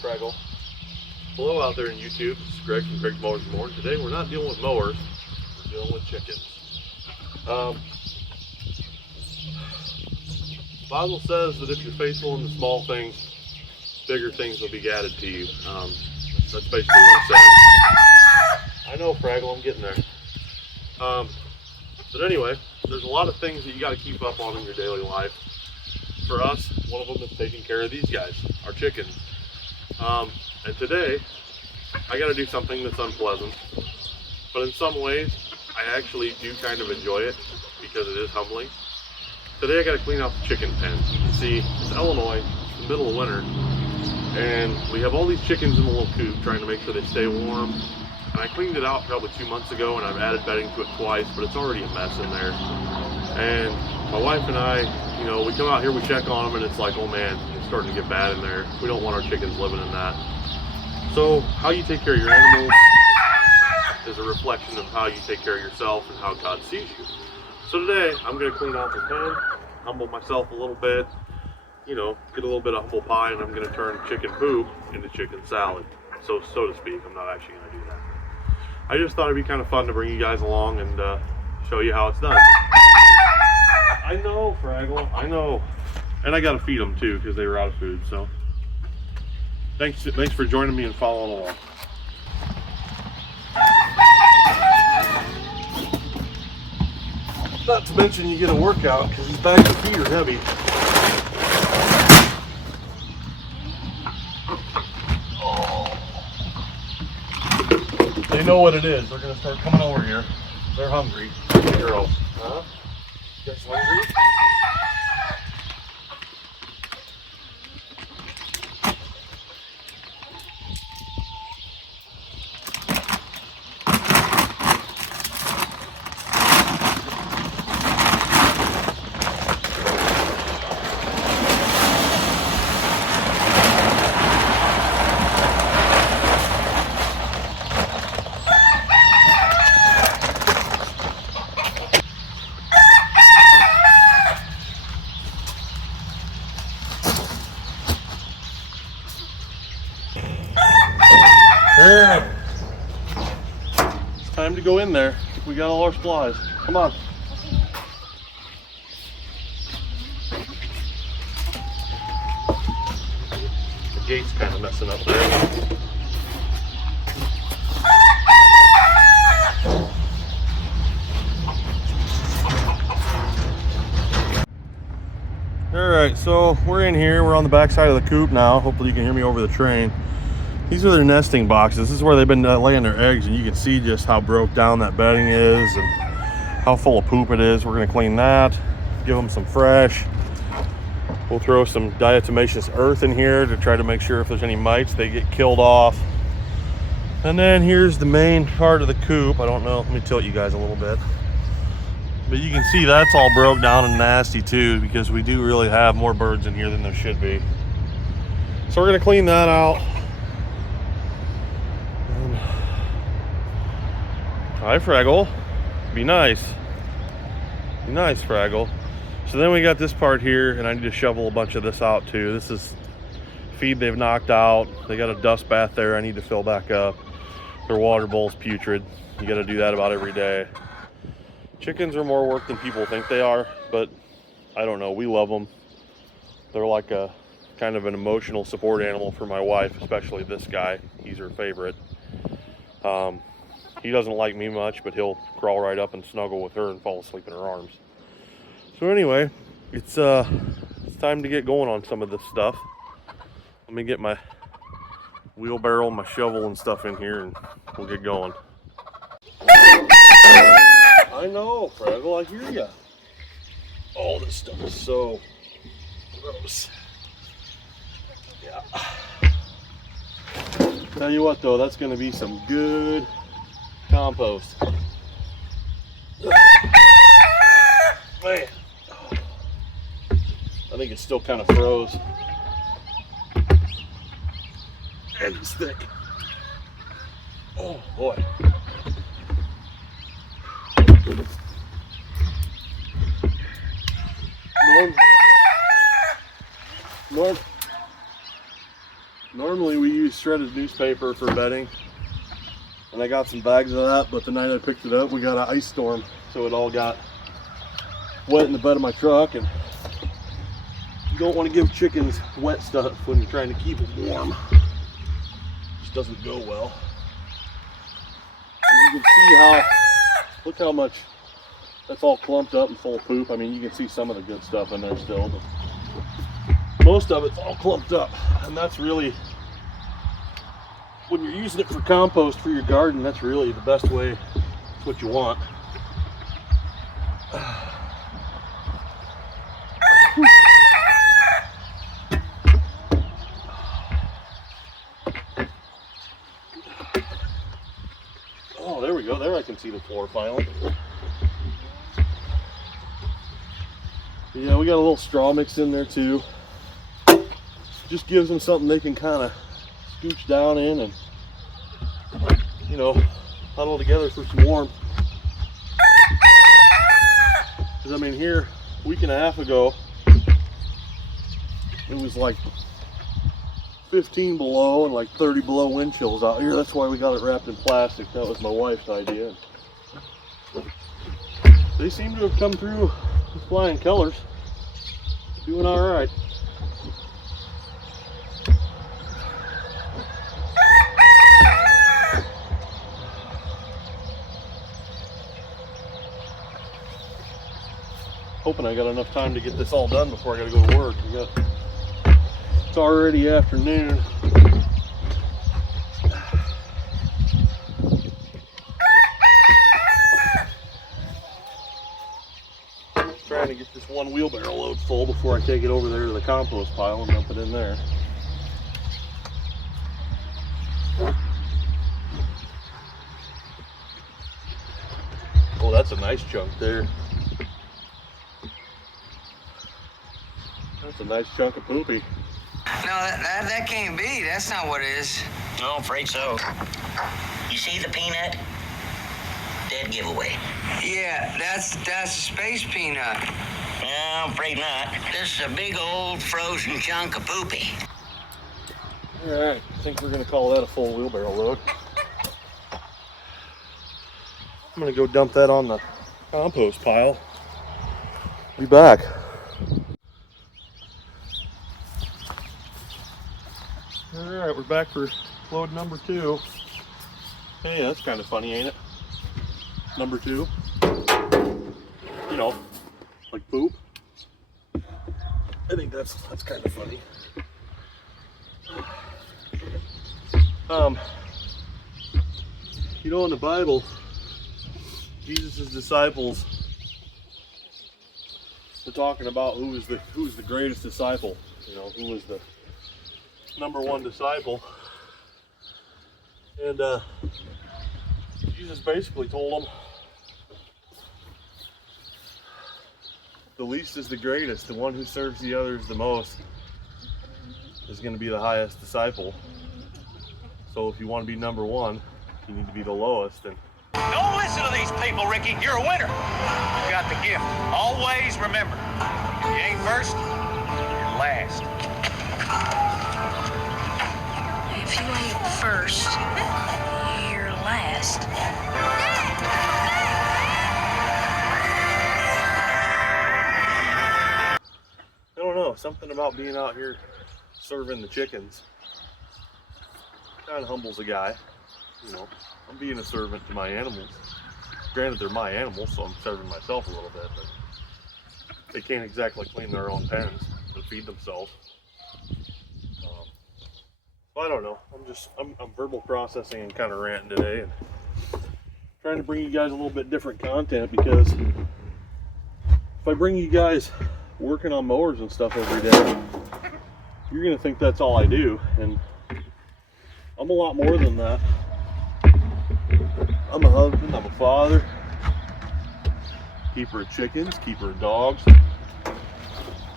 Fraggle. Hello out there in YouTube. This is Greg from Greg's Mowers and More. Today we're not dealing with mowers, we're dealing with chickens. Bible says that if you're faithful in the small things, bigger things will be added to you. That's basically what it says. I know, Fraggle, I'm getting there. But anyway, there's a lot of things that you got to keep up on in your daily life. For us, one of them is taking care of these guys, our chickens. And today, I got to do something that's unpleasant. But in some ways, I actually do kind of enjoy it because it is humbling. Today I got to clean out the chicken pen. You see, it's Illinois, it's the middle of winter, and we have all these chickens in the little coop trying to make sure they stay warm. And I cleaned it out probably 2 months ago, and I've added bedding to it twice, but it's already a mess in there. And my wife and I, you know, we come out here, we check on them, and it's like, oh man, it's starting to get bad in there. We don't want our chickens living in that. So how you take care of your animals is a reflection of how you take care of yourself and how God sees you. So today, I'm going to clean out the pen, humble myself a little bit, you know, get a little bit of humble pie, and I'm going to turn chicken poop into chicken salad, so to speak. I'm not actually going to do that. I just thought it'd be kind of fun to bring you guys along and show you how it's done. I know, Fraggle, I know. And I got to feed them too, because they were out of food, so. Thanks for joining me and following along. Not to mention you get a workout because these bags of feed are heavy. They know what it is. They're going to start coming over here. They're hungry. Girls. Huh? You guys hungry? Here. It's time to go in there. We got all our supplies. Come on. The gate's kind of messing up there. Alright, so we're in here. We're on the back side of the coop now. Hopefully you can hear me over the train. These are their nesting boxes. This is where they've been laying their eggs, and you can see just how broke down that bedding is and how full of poop it is. We're going to clean that, give them some fresh. We'll throw some diatomaceous earth in here to try to make sure if there's any mites, they get killed off. And then here's the main part of the coop. I don't know, let me tilt you guys a little bit. But you can see that's all broke down and nasty too, because we do really have more birds in here than there should be. So we're going to clean that out. Hi, Fraggle. Be nice. Be nice, Fraggle. So then we got this part here, and I need to shovel a bunch of this out too. This is feed they've knocked out. They got a dust bath there I need to fill back up. Their water bowl's putrid. You got to do that about every day. Chickens are more work than people think they are, but I don't know. We love them. They're like a kind of an emotional support animal for my wife, especially this guy. He's her favorite. He doesn't like me much, but he'll crawl right up and snuggle with her and fall asleep in her arms. So anyway, it's time to get going on some of this stuff. Let me get my wheelbarrow, my shovel and stuff in here, and we'll get going. I know, Fraggle, I hear ya. Oh, this stuff is so gross. Yeah. Tell you what though, that's gonna be some good compost. Man, I think it's still kind of froze. And it's thick. Oh boy. Norm. Normally we use shredded newspaper for bedding, and I got some bags of that, but the night I picked it up we got an ice storm, so it all got wet in the bed of my truck, and you don't want to give chickens wet stuff when you're trying to keep it warm. It just doesn't go well. And you can see how, look how much that's all clumped up and full of poop. I mean, you can see some of the good stuff in there still, but most of it's all clumped up. And that's really, when you're using it for compost for your garden, that's really the best way. It's what you want. Oh, there we go. There I can see the floor finally. Yeah, we got a little straw mix in there too. Just gives them something they can kind of scooch down in and, you know, huddle together for some warmth. Because I mean, here a week and a half ago it was like 15 below and like 30 below wind chills out here. That's why we got it wrapped in plastic. That was my wife's idea. They seem to have come through with flying colors. Doing all right. Hoping I got enough time to get this all done before I gotta go to work. It's already afternoon. Trying to get this one wheelbarrow load full before I take it over there to the compost pile and dump it in there. Oh, that's a nice chunk there. That's a nice chunk of poopy. No, that can't be. That's not what it is. No, I'm afraid so. You see the peanut? Dead giveaway. Yeah, that's a space peanut. No, I'm afraid not. This is a big old frozen chunk of poopy. Alright, I think we're going to call that a full wheelbarrow load. I'm going to go dump that on the compost pile. Be back. Alright, we're back for load number 2. Hey, that's kind of funny, ain't it? Number 2. You know, like poop. I think that's kind of funny. You know, in the Bible, Jesus' disciples were talking about who's the greatest disciple. You know, who was the number 1 disciple. And Jesus basically told them the least is the greatest. The one who serves the others the most is going to be the highest disciple. So if you want to be number 1, you need to be the lowest. And don't listen to these people, Ricky. You're a winner. You got the gift. Always remember, if you ain't first, you're last. If you ain't first, you're last. I don't know, something about being out here serving the chickens kind of humbles a guy. You know, I'm being a servant to my animals. Granted, they're my animals, so I'm serving myself a little bit, but they can't exactly clean their own pens or feed themselves. So I don't know. I'm verbal processing and kind of ranting today, and trying to bring you guys a little bit different content, because if I bring you guys working on mowers and stuff every day, you're gonna think that's all I do, and I'm a lot more than that. I'm a husband, I'm a father, keeper of chickens, keeper of dogs.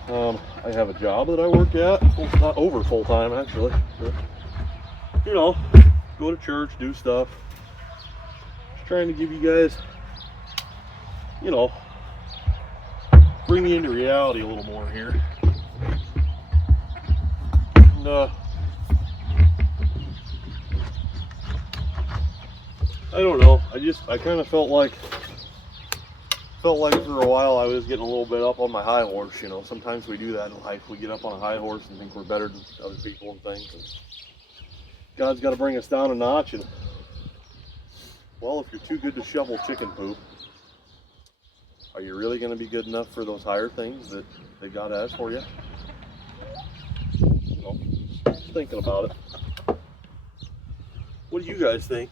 I have a job that I work at, not over full time actually, but, you know, go to church, do stuff. Just trying to give you guys, you know, bring you into reality a little more here. And, I don't know. I kind of felt like for a while I was getting a little bit up on my high horse. You know, sometimes we do that in life. We get up on a high horse and think we're better than other people and things. And God's got to bring us down a notch. And well, if you're too good to shovel chicken poop, are you really going to be good enough for those higher things that God has for you? You know, just thinking about it. What do you guys think?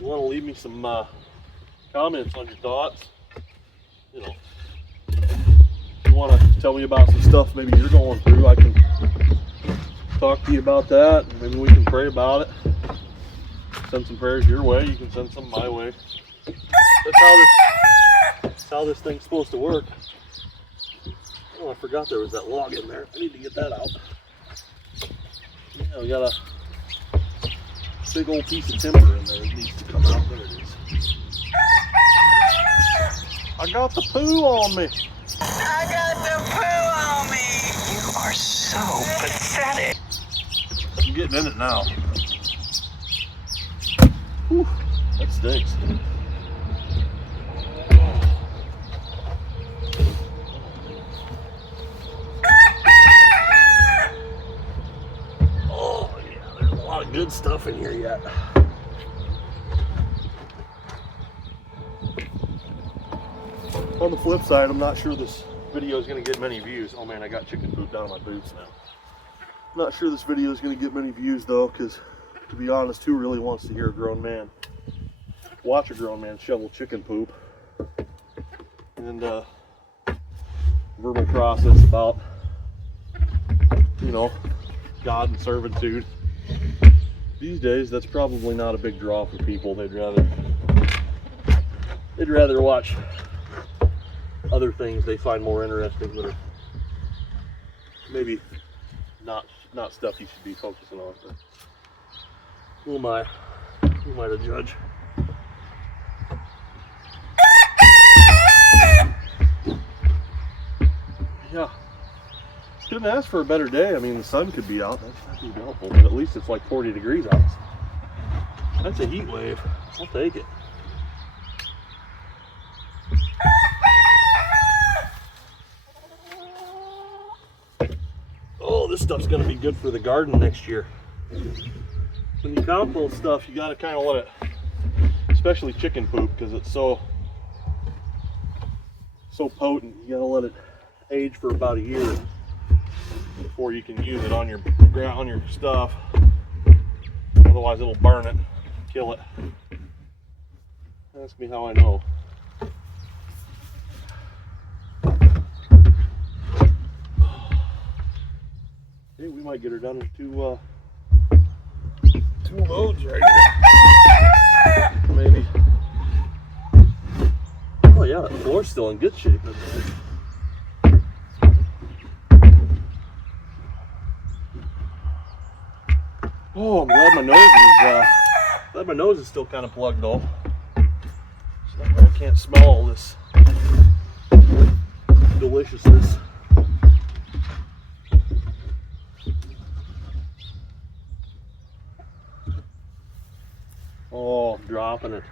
You want to leave me some comments on your thoughts? You know, if you want to tell me about some stuff maybe you're going through, I can talk to you about that. And maybe we can pray about it. Send some prayers your way. You can send some my way. That's how this thing's supposed to work. Oh, I forgot there was that log in there. I need to get that out. Yeah, we got a big old piece of timber in there. It needs to come out. There it is. I got the poo on me. I got the poo on me. You are so pathetic. I'm getting in it now. Whew, that stinks. Oh yeah, there's a lot of good stuff in here yet. On the flip side, I'm not sure this video is going to get many views. Oh man, I got chicken poop down my boots now. I'm not sure this video is going to get many views though, because to be honest, who really wants to hear a grown man watch a grown man shovel chicken poop and verbal process about, you know, God and servitude? These days, that's probably not a big draw for people. They'd rather watch other things they find more interesting that are maybe not stuff you should be focusing on. But who am I to judge? Yeah, couldn't ask for a better day. I mean, the sun could be out. That'd be helpful, but at least it's like 40 degrees out. That's a heat wave. I'll take it. Oh, this stuff's gonna be good for the garden next year. When you compost stuff, you gotta kind of let it, especially chicken poop, because it's so potent. You gotta let it age for about a year before you can use it on your stuff. Otherwise, it'll burn it, kill it. Ask me how I know. Hey, we might get her done in two loads right here. Maybe. Oh yeah, the floor's still in good shape. Oh, I'm glad my nose is still kind of plugged though. So that way I can't smell all this deliciousness. Oh, I'm dropping it.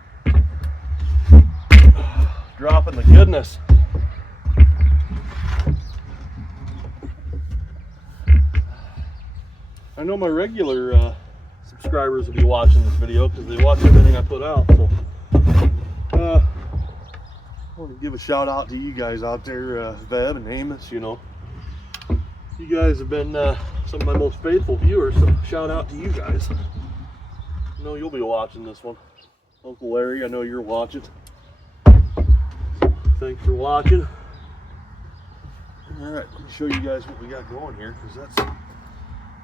Dropping the goodness. I know my regular subscribers will be watching this video because they watch everything I put out. So I want to give a shout out to you guys out there, Veb and Amos. You know, you guys have been some of my most faithful viewers, so shout out to you guys. I know you'll be watching this one. Uncle Larry, I know you're watching. Thanks for watching. Alright, let me show you guys what we got going here, because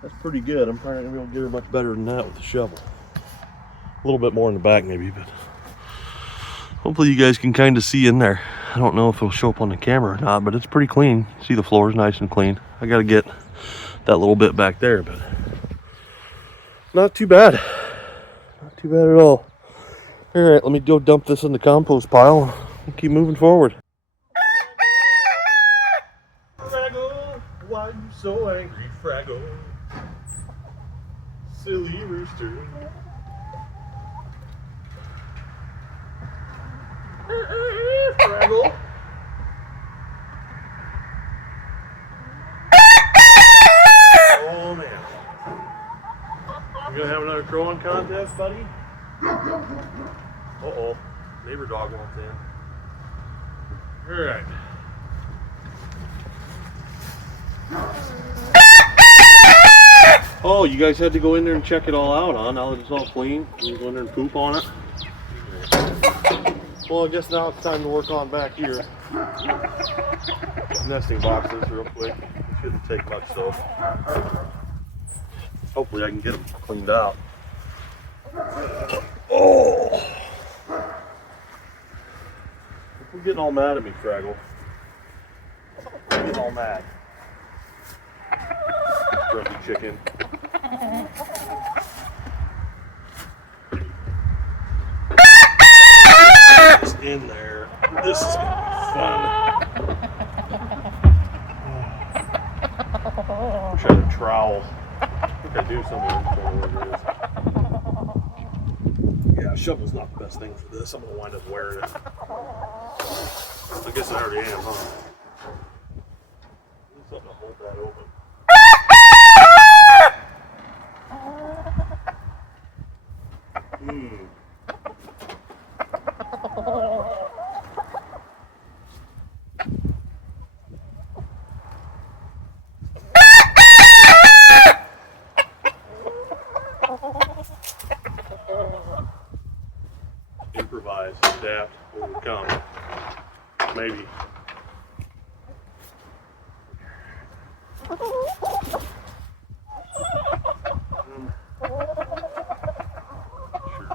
that's pretty good. I'm probably not going to be able to get her much better than that with the shovel. A little bit more in the back maybe, but hopefully you guys can kind of see in there. I don't know if it'll show up on the camera or not, but it's pretty clean. See, the floor is nice and clean. I got to get that little bit back there, but not too bad. Not too bad at all. Alright, let me go dump this in the compost pile and keep moving forward. Fraggle, why are you so angry, Fraggle? Silly rooster. Fraggle. Oh man. You gonna have another crowing contest, buddy? Uh-oh. Neighbor dog wants in. Alright. Oh, you guys had to go in there and check it all out, huh? Now that it's all clean, you go in there and poop on it. Well, I guess now it's time to work on back here. Nesting boxes real quick. It shouldn't take much though. Hopefully I can get them cleaned out. Oh! You're getting all mad at me, Fraggle. You're getting all mad. Grumpy chicken. It's in there. This is gonna be fun. Wish I had a trowel. I think I do somewhere. I don't know where it is. Yeah, a shovel's not the best thing for this. I'm gonna wind up wearing it. I guess I already am, huh? Need something to hold that open. Improvise, adapt, overcome. Maybe. Sure.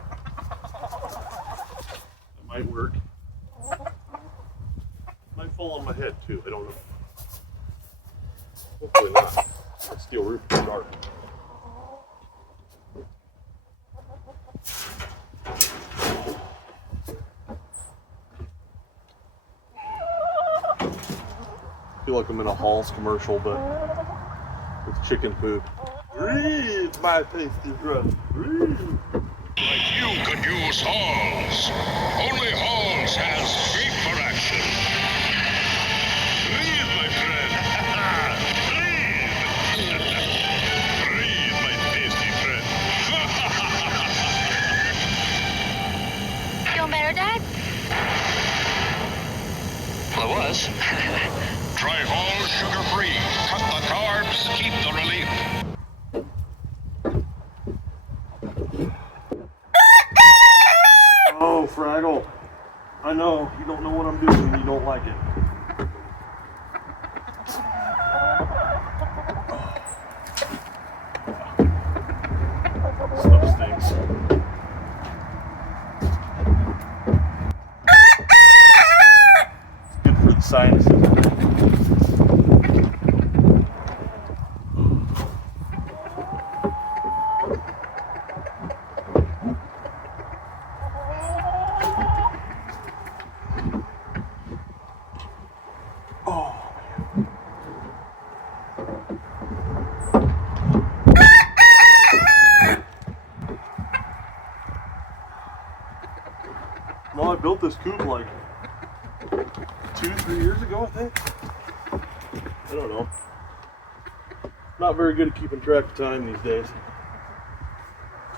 That might work. Might fall on my head too, I don't know. Hopefully not. It's steel roof in the garden. I feel like I'm in a Halls commercial, but with chicken poop. Breathe, my tasty breath. Breathe. Like you could use Halls. Only Halls has shape for action. Breathe, my friend. Breathe. Breathe, my tasty friend. Feeling better, Dad? Well, it was. Try Halls sugar-free. Cut the carbs, keep the relief. Oh, Fraggle. I know, you don't know what I'm doing and you don't like it. Stuff stinks. It's good for the sinuses. No, I built this coop like 2-3 years ago, I think. I don't know. Not very good at keeping track of time these days.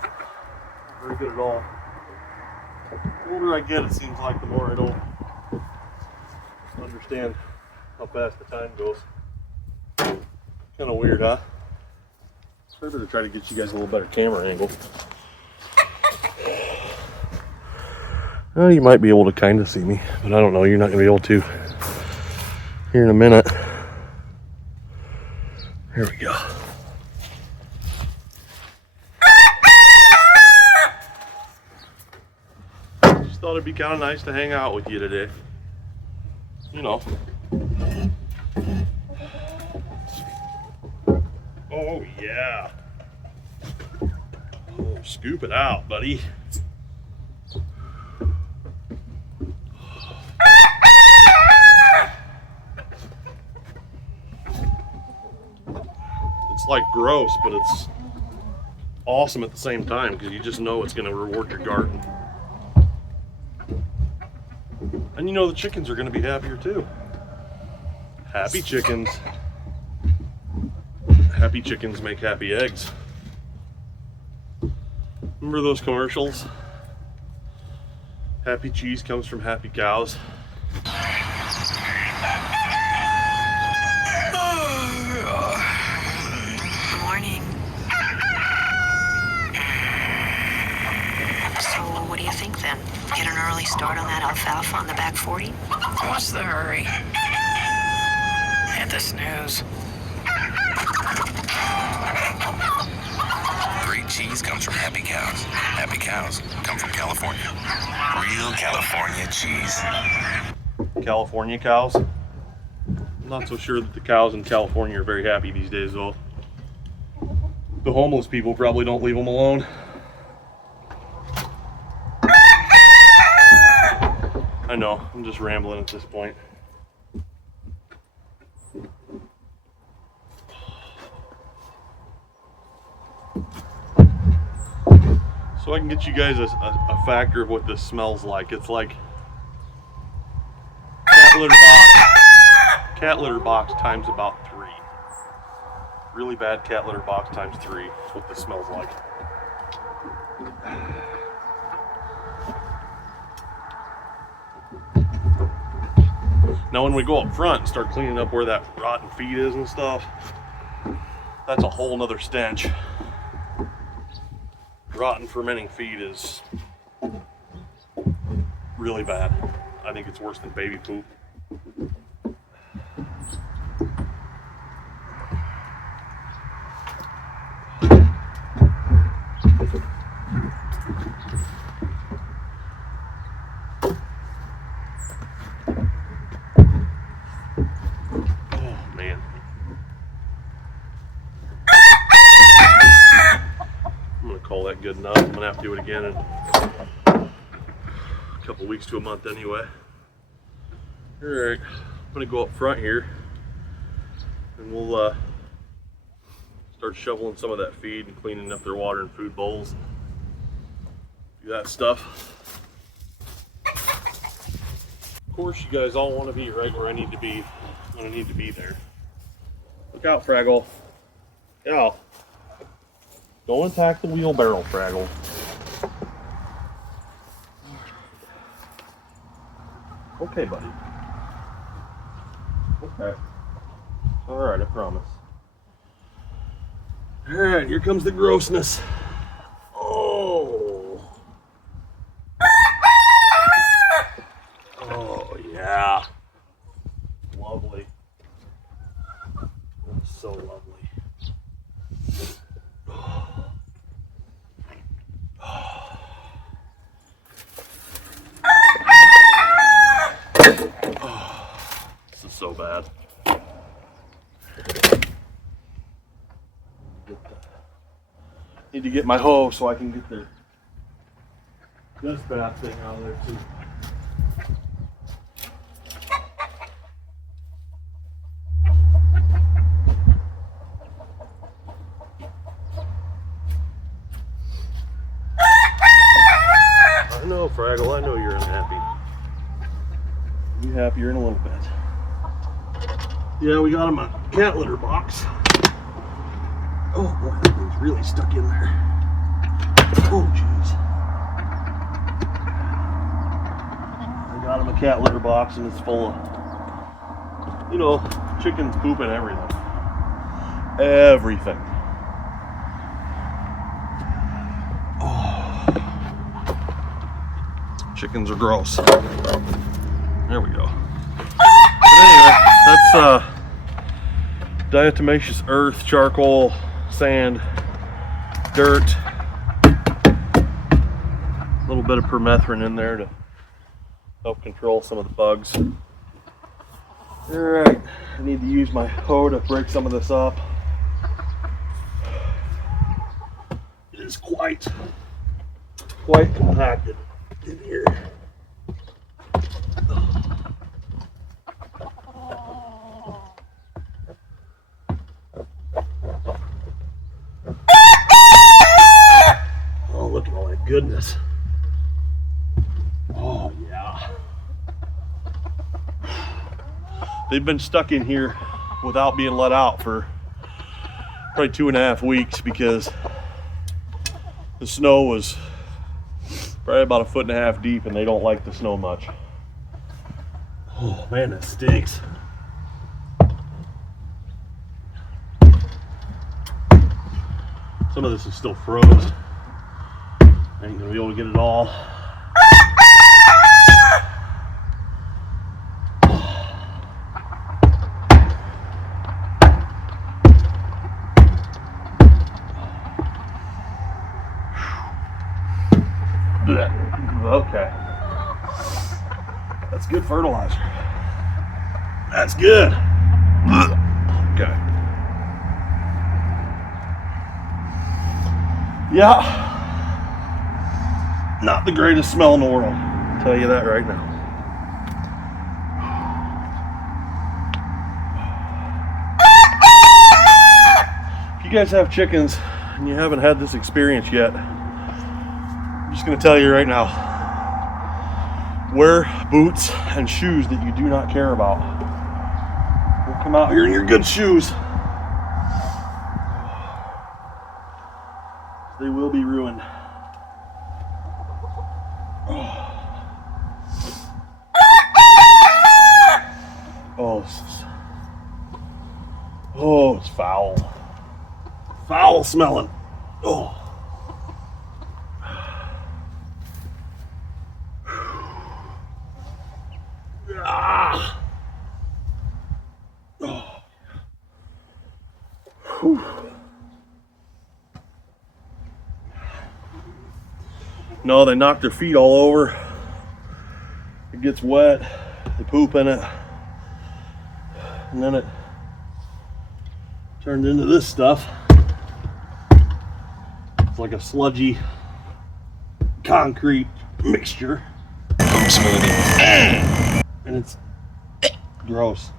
Not very good at all. The older I get, it seems like the more I don't understand how fast the time goes. Kind of weird, huh? I better try to get you guys a little better camera angle. Well, you might be able to kind of see me, but I don't know. You're not going to be able to here in a minute. Here we go. Just thought it'd be kind of nice to hang out with you today. You know. Oh, yeah. Oh, scoop it out, buddy. It's like gross, but it's awesome at the same time because you just know it's going to reward your garden. And you know the chickens are going to be happier too. Happy chickens. Happy chickens make happy eggs. Remember those commercials? Happy cheese comes from happy cows. Morning. So, what do you think then? Get an early start on that alfalfa on the back 40? What's the hurry? Hit the snooze. Great cheese comes from happy cows. Happy cows come from California. Real California cheese. California cows. I'm not so sure that the cows in California are very happy these days though. The homeless people probably don't leave them alone. I know, I'm just rambling at this point. So I can get you guys a factor of what this smells like. It's like cat litter box times about 3. Really bad cat litter box times 3. That's what this smells like. Now when we go up front and start cleaning up where that rotten feed is and stuff, that's a whole nother stench. Rotten fermenting feed is really bad. I think it's worse than baby poop. Call that good enough. I'm gonna have to do it again in a couple weeks to a month anyway. Alright, I'm gonna go up front here and we'll start shoveling some of that feed and cleaning up their water and food bowls. Do that stuff. Of course you guys all want to be right where I need to be when I need to be there. Look out, Fraggle. Yeah. Don't attack the wheelbarrow, Fraggle. Okay, buddy. Okay. Alright, I promise. Alright, here comes the grossness. Oh. Oh, yeah. Lovely. That's so lovely. So bad. Need to get my hoe so I can get the dust bath thing out of there too. I know, Fraggle, I know you're unhappy. Be happier in a little bit. Yeah, we got him a cat litter box. Oh boy, that thing's really stuck in there. Oh jeez. I got him a cat litter box and it's full of, you know, chickens poop and everything. Everything. Oh. Chickens are gross. There we go. But anyway, that's diatomaceous earth, charcoal, sand, dirt, a little bit of permethrin in there to help control some of the bugs. Alright, I need to use my hoe to break some of this up. It is quite compacted in here. Goodness. Oh yeah. they've been stuck in here without being let out for probably 2.5 weeks because the snow was probably about 1.5 feet deep and they don't like the snow much. Oh man, that stinks. Some of this is still froze. Ain't gonna be able to get it all. Okay. That's good fertilizer. That's good. Okay. Yeah. Not the greatest smell in the world. I'll tell you that right now. If you guys have chickens and you haven't had this experience yet, I'm just going to tell you right now. Wear boots and shoes that you do not care about. Don't come out here in your good shoes. They will be ruined. Oh, it's foul. Foul smelling. Oh. Ah. Oh. Whew. No, they knock their feet all over. It gets wet. They poop in it. And then it turned into this stuff. It's like a sludgy concrete mixture. Coop smoothie. And it's gross.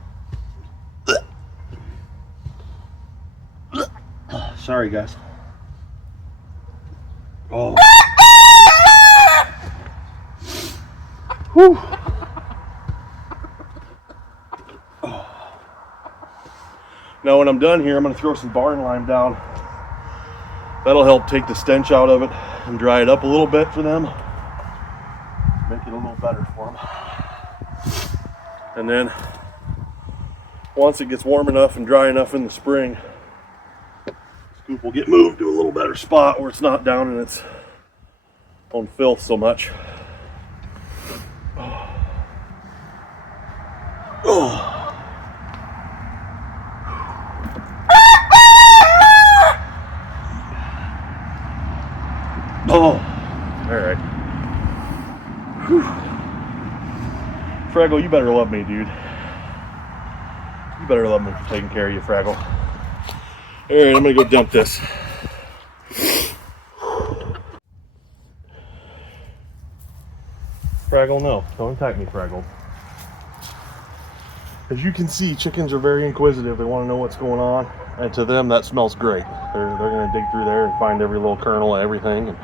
Sorry, guys. Oh. Whew. Oh. Now when I'm done here, I'm going to throw some barn lime down. That'll help take the stench out of it and dry it up a little bit for them. Make it a little better for them. And then once it gets warm enough and dry enough in the spring, the scoop will get moved to a little better spot where it's not down in its own filth so much. Oh. Oh. All right. Whew. Fraggle, you better love me, dude. You better love me for taking care of you, Fraggle. All right, I'm gonna go dump this. Fraggle, no. Don't attack me, Fraggle. As you can see, chickens are very inquisitive. They want to know what's going on, and to them, that smells great. They're going to dig through there and find every little kernel and everything, and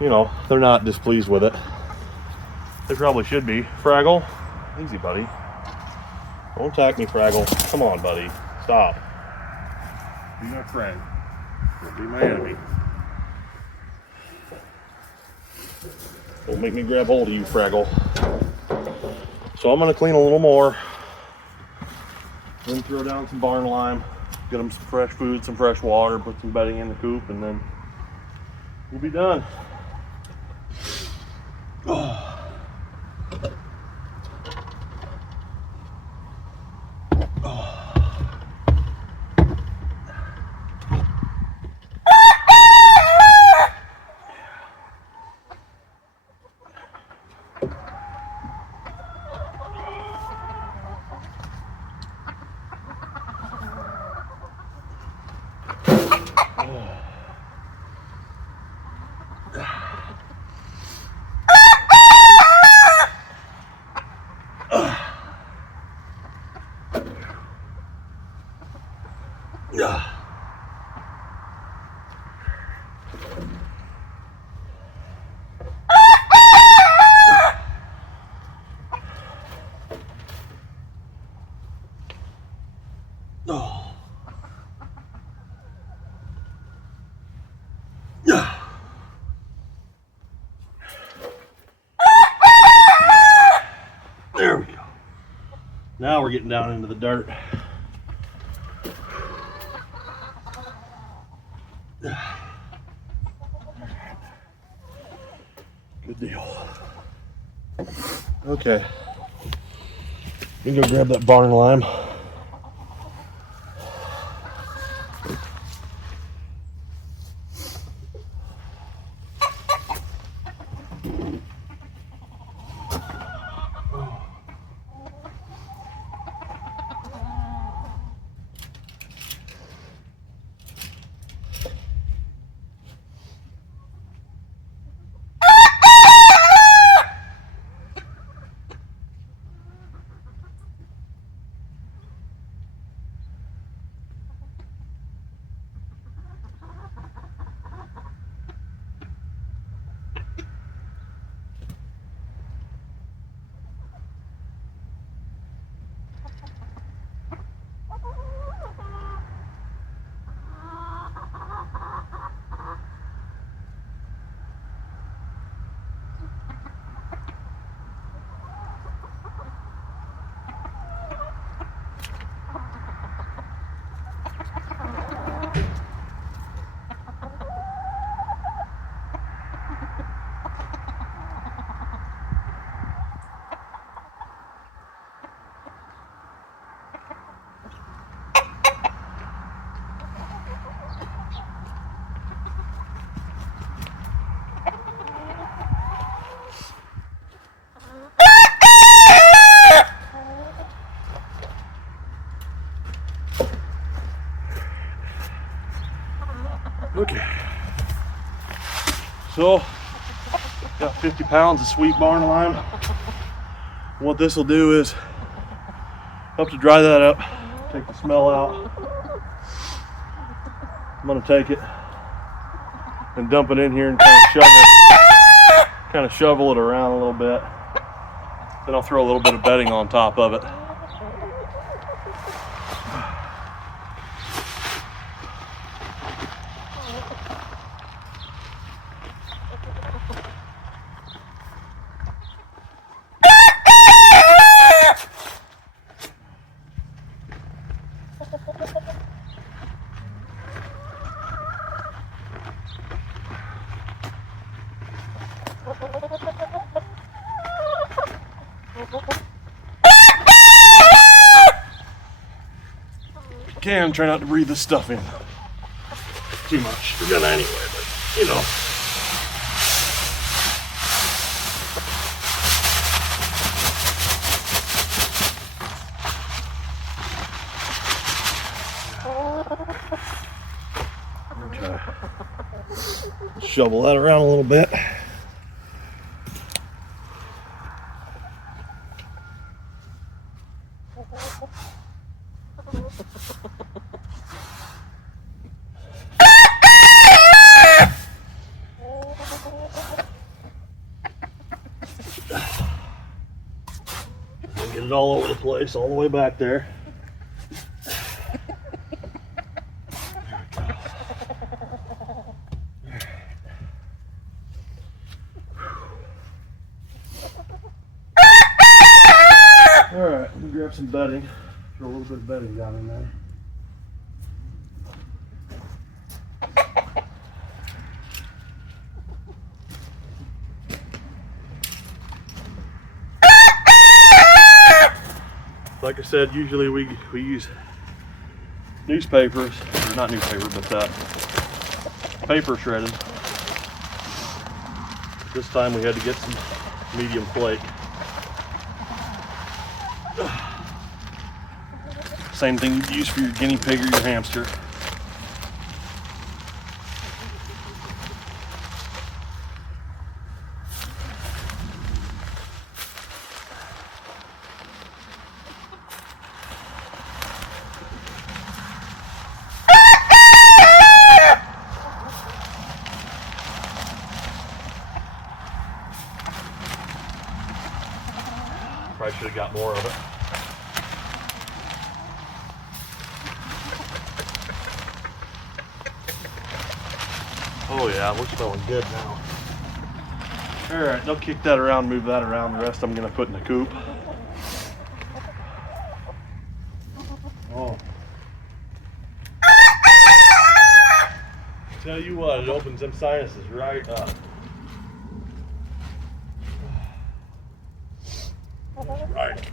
you know, they're not displeased with it. They probably should be. Fraggle, easy, buddy. Don't attack me, Fraggle. Come on, buddy. Stop. Be my friend. Don't be my enemy. Don't make me grab hold of you, Fraggle. So I'm going to clean a little more. Then throw down some barn lime. Get them some fresh food, some fresh water, put some bedding in the coop, and then we'll be done. Oh. Yeah. Oh. Yeah. There we go. Now we're getting down into the dirt. Good deal. Okay. You can go grab that barn lime. Okay. So, got 50 pounds of sweet barn lime. What this will do is help to dry that up, take the smell out. I'm gonna take it and dump it in here and kind of shovel it around a little bit. Then I'll throw a little bit of bedding on top of it. Can try not to breathe this stuff in too much. We're gonna anyway, but you know. Okay. Shovel that around a little bit. Get it all over the place, all the way back there. All right, let me grab some bedding. Throw a little bit of bedding down in there. Like I said, usually we use newspapers, or not newspaper, but paper shredded. This time we had to get some medium flake. Same thing you'd use for your guinea pig or your hamster. Probably should have got more of it. Oh yeah, we're smelling good now. All right, they'll kick that around, move that around. The rest I'm gonna put in the coop. Oh. Tell you what, it opens them sinuses right up. That's right.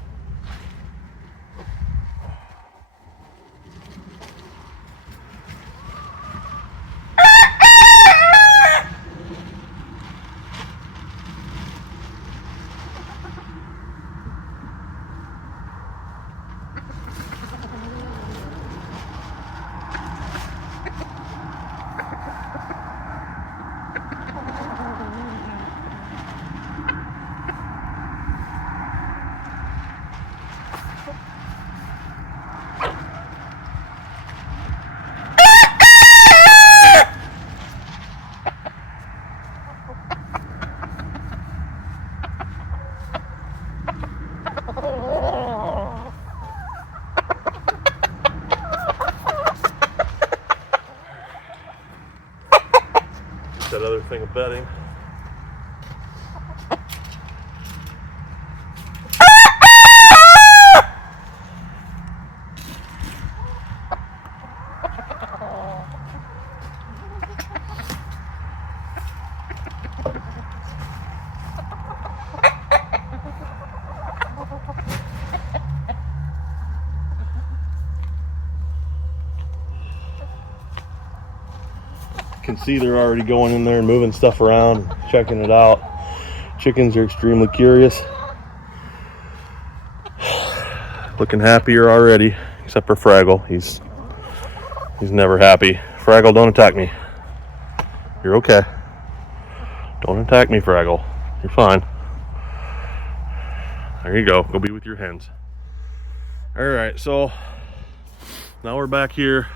That other thing of bedding. Can see they're already going in there and moving stuff around, checking it out. Chickens are extremely curious. Looking happier already, except for Fraggle. He's never happy. Fraggle, don't attack me. You're okay. Don't attack me, Fraggle. You're fine. There you go. Go be with your hens. All right, so now we're back here.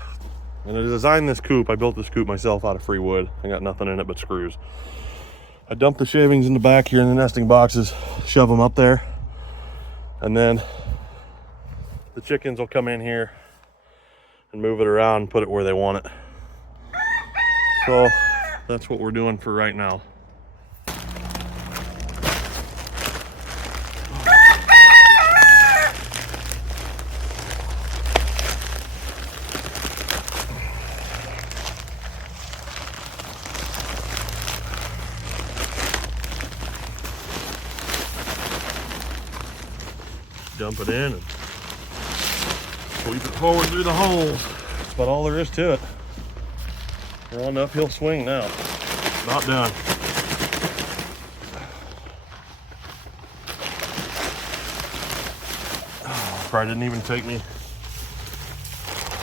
And I designed this coop. I built this coop myself out of free wood. I got nothing in it but screws. I dump the shavings in the back here in the nesting boxes, shove them up there, and then the chickens will come in here and move it around and put it where they want it. So that's what we're doing for right now. Dump it in and sweep it forward through the holes. That's about all there is to it. We're on an uphill swing now. Not done. Probably didn't even take me,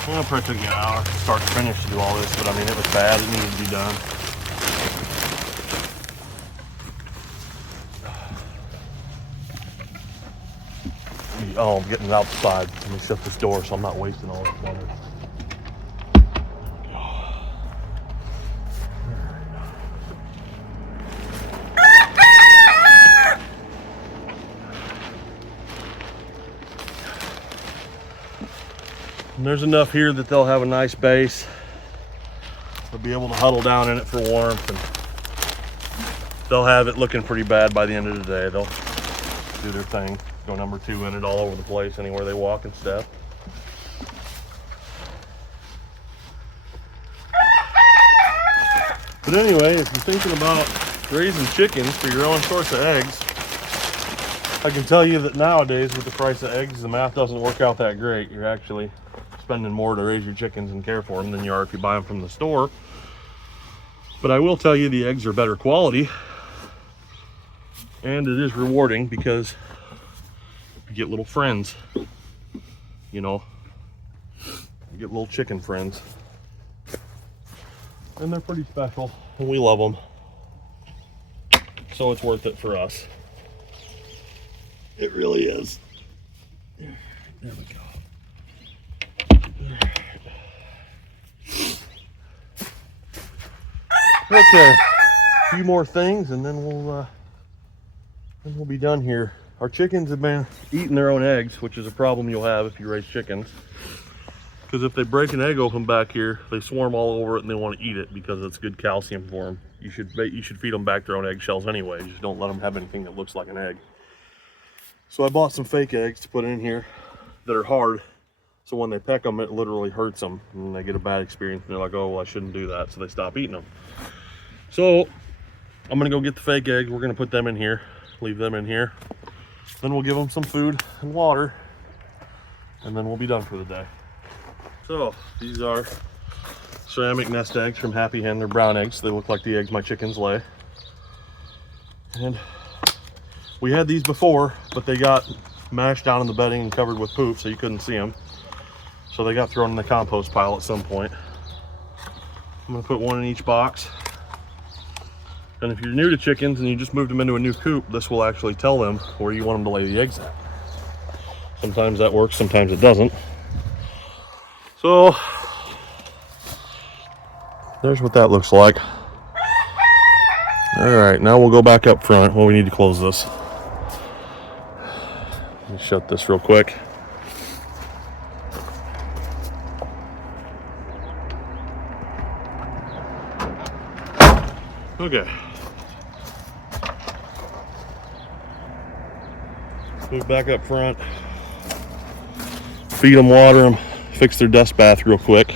well, it probably took me an hour start to finish to do all this, but I mean, it was bad. It needed to be done. Oh, I'm getting it outside. Let me shut this door so I'm not wasting all this water. And there's enough here that they'll have a nice base. They'll be able to huddle down in it for warmth, and they'll have it looking pretty bad by the end of the day. They'll do their thing. Go number 2 in it all over the place, anywhere they walk and step. But anyway, if you're thinking about raising chickens for your own source of eggs, I can tell you that nowadays with the price of eggs, the math doesn't work out that great. You're actually spending more to raise your chickens and care for them than you are if you buy them from the store. But I will tell you the eggs are better quality, and it is rewarding because you get little friends, you know, you get little chicken friends, and they're pretty special, and we love them, so it's worth it for us. It really is. There we go. Okay, a few more things, and then we'll be done here. Our chickens have been eating their own eggs, which is a problem you'll have if you raise chickens. Because if they break an egg open back here, they swarm all over it and they want to eat it because it's good calcium for them. You should feed them back their own eggshells anyway. Just don't let them have anything that looks like an egg. So I bought some fake eggs to put in here that are hard. So when they peck them, it literally hurts them and they get a bad experience. And they're like, oh, well, I shouldn't do that. So they stop eating them. So I'm gonna go get the fake eggs. We're gonna put them in here, leave them in here. Then we'll give them some food and water, and then we'll be done for the day. So these are ceramic nest eggs from Happy Hen. They're brown eggs. They look like the eggs my chickens lay. And we had these before, but they got mashed down in the bedding and covered with poop, so you couldn't see them. So they got thrown in the compost pile at some point. I'm gonna put one in each box. And if you're new to chickens and you just moved them into a new coop, this will actually tell them where you want them to lay the eggs at. Sometimes that works, sometimes it doesn't. So there's what that looks like. All right, now we'll go back up front. Well, we need to close this. Let me shut this real quick. Okay. Move back up front. Feed them, water them, fix their dust bath real quick.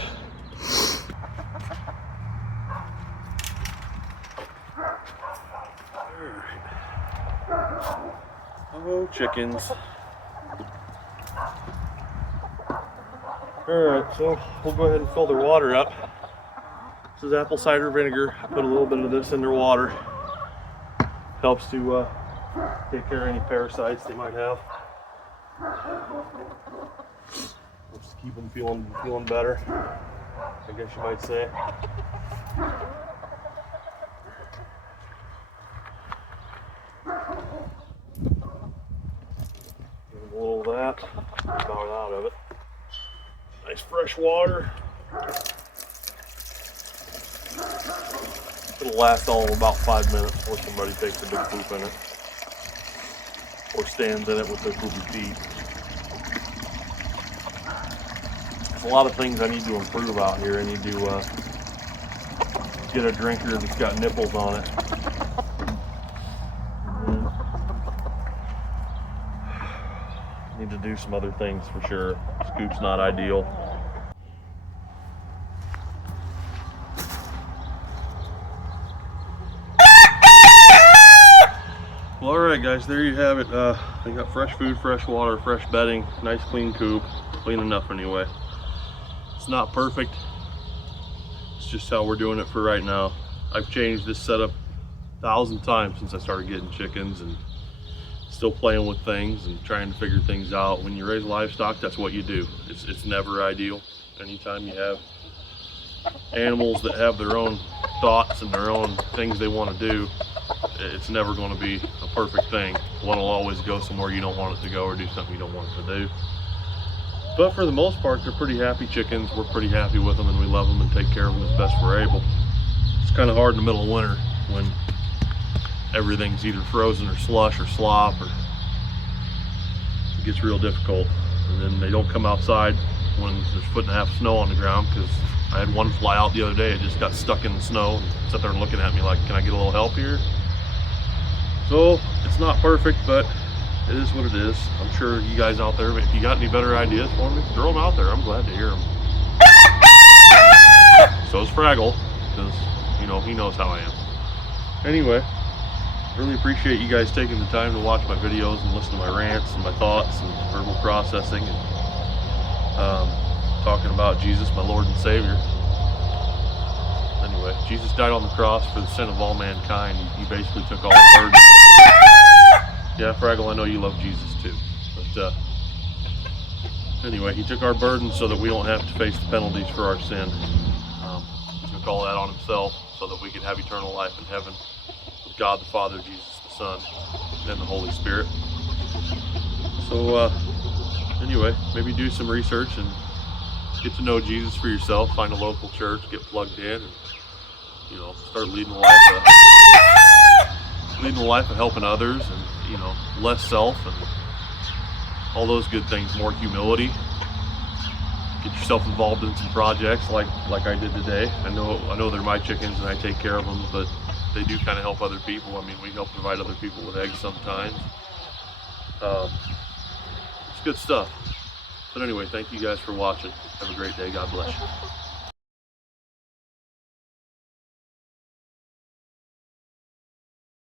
Hello, chickens. Alright, so we'll go ahead and fill their water up. This is apple cider vinegar. I put a little bit of this in their water. Helps to take care of any parasites they might have. Just keep them feeling better, I guess you might say. Give them a little of that, about out of it. Nice fresh water. It'll last all of about 5 minutes before somebody takes a big poop in it. Or stands in it with their poopy feet. There's a lot of things I need to improve out here. I need to get a drinker that's got nipples on it. Need to do some other things for sure. This coop's not ideal. Well, alright guys, there you have it. They got fresh food, fresh water, fresh bedding, nice clean coop. Clean enough anyway. It's not perfect. It's just how we're doing it for right now. I've changed this setup 1,000 times since I started getting chickens and still playing with things and trying to figure things out. When you raise livestock, that's what you do. It's never ideal. Anytime you have animals that have their own thoughts and their own things they want to do, it's never going to be a perfect thing. One will always go somewhere you don't want it to go or do something you don't want it to do. But for the most part, they're pretty happy chickens. We're pretty happy with them and we love them and take care of them as best we're able. It's kind of hard in the middle of winter when everything's either frozen or slush or slop, or it gets real difficult. And then they don't come outside when there's 1.5 foot of snow on the ground, because I had one fly out the other day. It just got stuck in the snow and sat there and looking at me like, can I get a little help here? So it's not perfect, but it is what it is. I'm sure you guys out there, if you got any better ideas for me, throw them out there. I'm glad to hear them. So is Fraggle, because, you know, he knows how I am. Anyway, really appreciate you guys taking the time to watch my videos and listen to my rants and my thoughts and verbal processing and talking about Jesus, my Lord and Savior. Anyway, Jesus died on the cross for the sin of all mankind. He basically took all the burden. Yeah, Fraggle, I know you love Jesus too. But anyway, he took our burden so that we don't have to face the penalties for our sin. He took all that on himself so that we could have eternal life in heaven with God the Father, Jesus the Son, and the Holy Spirit. So anyway, maybe do some research and get to know Jesus for yourself. Find a local church, get plugged in, and, you know, start leading a life of helping others, and, you know, less self and all those good things. More humility, get yourself involved in some projects like I did today. I know they're my chickens and I take care of them, but they do kind of help other people. I mean, we help provide other people with eggs sometimes. It's good stuff. But anyway, thank you guys for watching. Have a great day. God bless you.